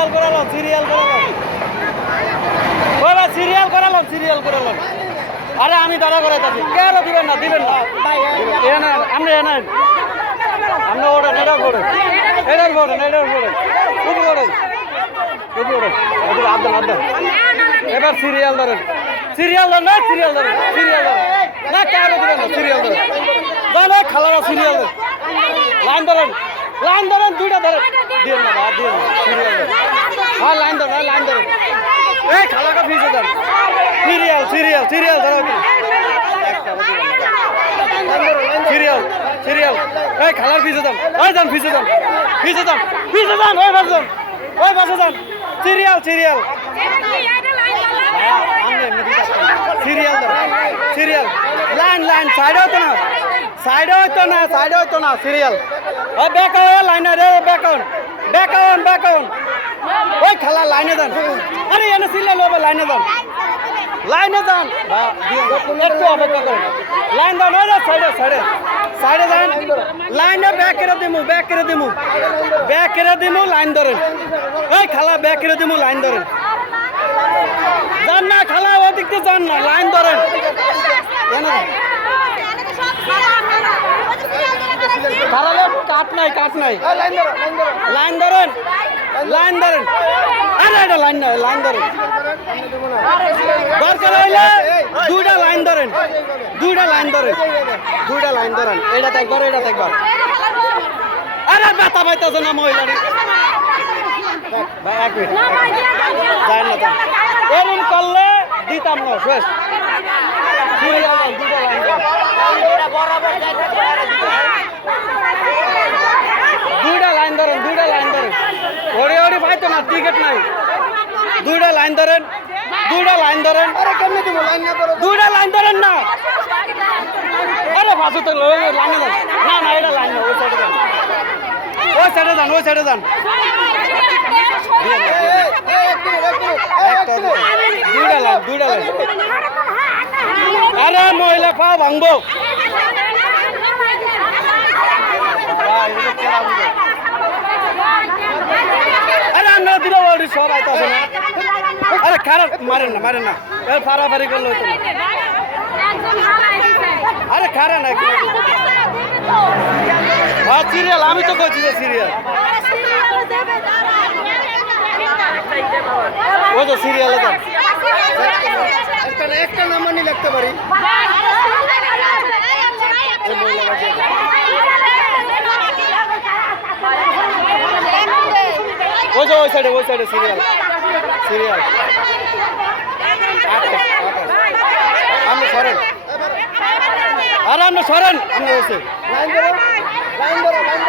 Serial করালাম serial করালাম কয়লা সিরিয়াল করালাম সিরিয়াল করালাম আরে আমি দাদা করে যাচ্ছি কেন দিবেন না দিবেন না। এনার আপনি এনে আপনি ওটা এটার করেন। এটার করেন এটার করেন। শুধু করেন। শুধু করেন। এবার আদান এবার সিরিয়াল ধরেন। সিরিয়াল ধরেন, না, সিরিয়াল ধরেন সিরিয়াল ধরেন। না, কেন দিবেন না, সিরিয়াল ধরেন। না খেলারা সিরিয়াল লাইন ধরেন। লাইন ধরেন দুইটা ধরেন। দিয়ে না বাদ দিয়ে হ্যাঁ লাইন ধরেন হ্যাঁ লাইন ধরেন। এই খালাকা ফিসে দেন সিরিয়াল সিরিয়াল সিরিয়াল ধরো সিরিয়াল সিরিয়াল। এই খালার ফিসে যান ওই যান ফিসে যান ফিসে যান ফিসে যান ওই পাশে যান ওই পাশে যান serial serial. Serial serial. Line line সাইডে হতো না। সাইডে হতো না সাইডে হতো না সিরিয়াল। ও ব্যাক আউন লাইনে রে ব্যাক আউন ব্যাক আউন ব্যাক আউন ওই খেলা লাইনে যান আরে, এনে সিরিয়াল হবে লাইনে যান লাইনে যান একটু অপেক্ষা করুন। লাইন যান ওই সাইডে সাইডে। সাইডে যান লাইনে ব্যাক করে দিমু, ব্যাক করে দিমু। ব্যাক করে দিমু, লাইন ধরেন। ওই খালা ব্যাক করে দিমু, লাইন ধরেন। যান না খালা, ওদিক দিয়ে যান না, লাইন ধরেন। এনে কাট নাই কাট নাই। লাইন ধরেন লাইন ধরেন। আরে এটা লাইন না লাইন ধরেন। দরকার হইলে দুইটা লাইন ধরেন। দুইটা লাইন ধরেন। দুইটা লাইন ধরেন। এটা একবার এটা একবার। আরে ব্যথা পাইতেছে না মহিলারি। ভাই এক মিনিট। যায় না যান এরকম করলে দিতাম না শেষ। সিরিয়াল লাইন দুইটা লাইন ধরেন দুইটা লাইন ধরেন দুইটা লাইন ধরেন ওরে ওরে পাইতো না টিকিট নাই। দুইটা লাইন ধরেন। দুইটা লাইন ধরেন। দুইটা লাইন ধরেন না। আরে ফাঁসু তো লাইনে না না এটা লাইন না ওই সাইডে যান। ওই সাইডে যান ওই সাইডে যান। দুইটা লাইন দুইটা লাইন আরে মহিলা পা ভাঙবো। ওর সব আইতাছে না? আরে খারাপ মারেন না মারেন না। এ ফারাফারি করলে হতো আরে খারা না হ্যাঁ সিরিয়াল আমি তো করছি যে সিরিয়াল ওই তো সিরিয়ালে একটা নাম্বার নিয়ে লিখতে পারি। ওই যে ওই সাইডে ওই সাইডে সিরিয়াল সিরিয়াল আপনি সরেন। আরে আপনি সরেন আপনি হয়েছে লাইন ধরো লাইন ধরো, লাইন